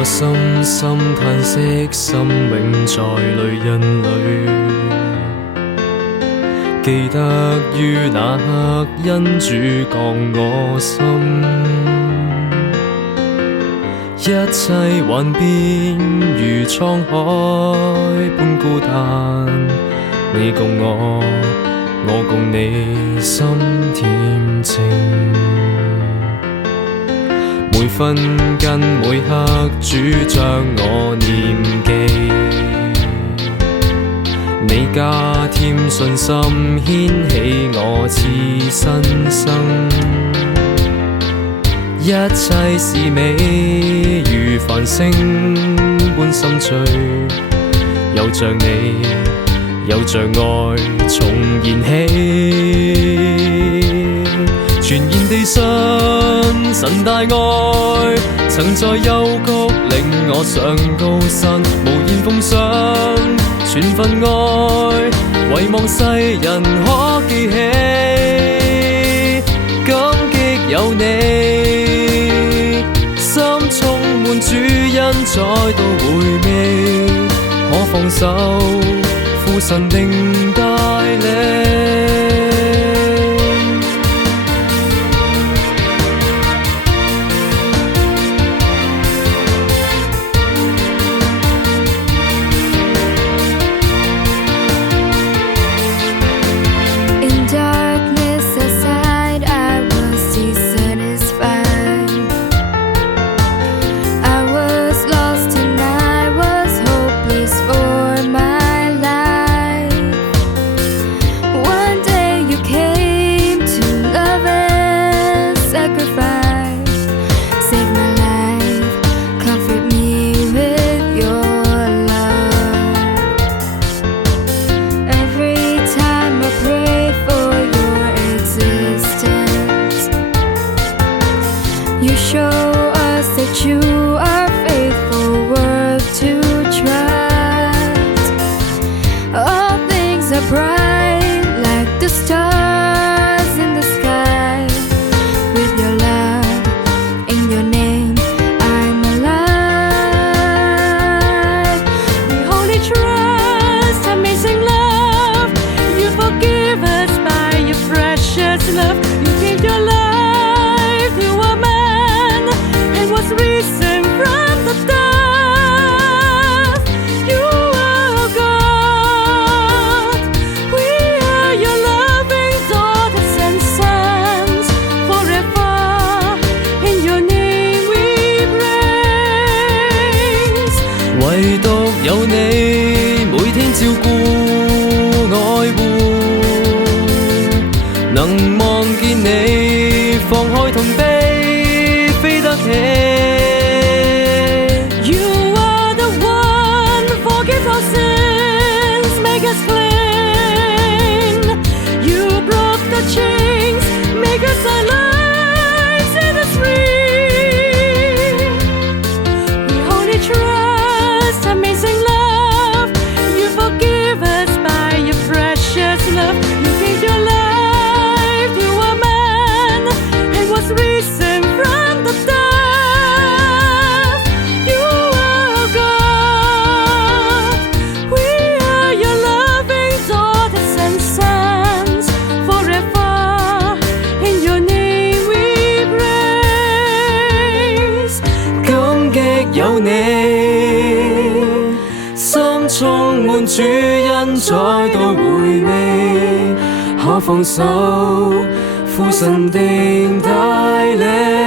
我深深嘆息，心永在淚印裏。記得於那刻，因主降我心，一切幻變如滄海般孤單。你共我，我共你，心恬靜。每分跟每刻，主將我念記。你加添信心，牽起我似新生。一切是美，如繁星般深邃。有像你，有像愛重燃起。全然地信神大愛，曾在幽谷領我上高山，無言奉上全份愛，唯望世人可記起。感激有你，心充滿主恩再度回味，可放手父神定帶領。You show us that you are faithful, worth to trust. All things are bright like the stars in the sky. With your love, in your name, I'm alive. We only trust amazing love. You forgive us by your precious love. You gave your life. Risen from the dust, you are God. We are your loving daughters and sons. Forever in your name we praise. 唯獨有你，每天照顧愛護，能望見你，放開痛悲，飛得起。Chains make us alive, set us free. We only trust amazing love. You forgive us by your precious love. You gave your life to a man and was risen from the dust. You are God. We are your loving daughters and sons.有你，心充滿主恩再度回味，可放手父神定帶領。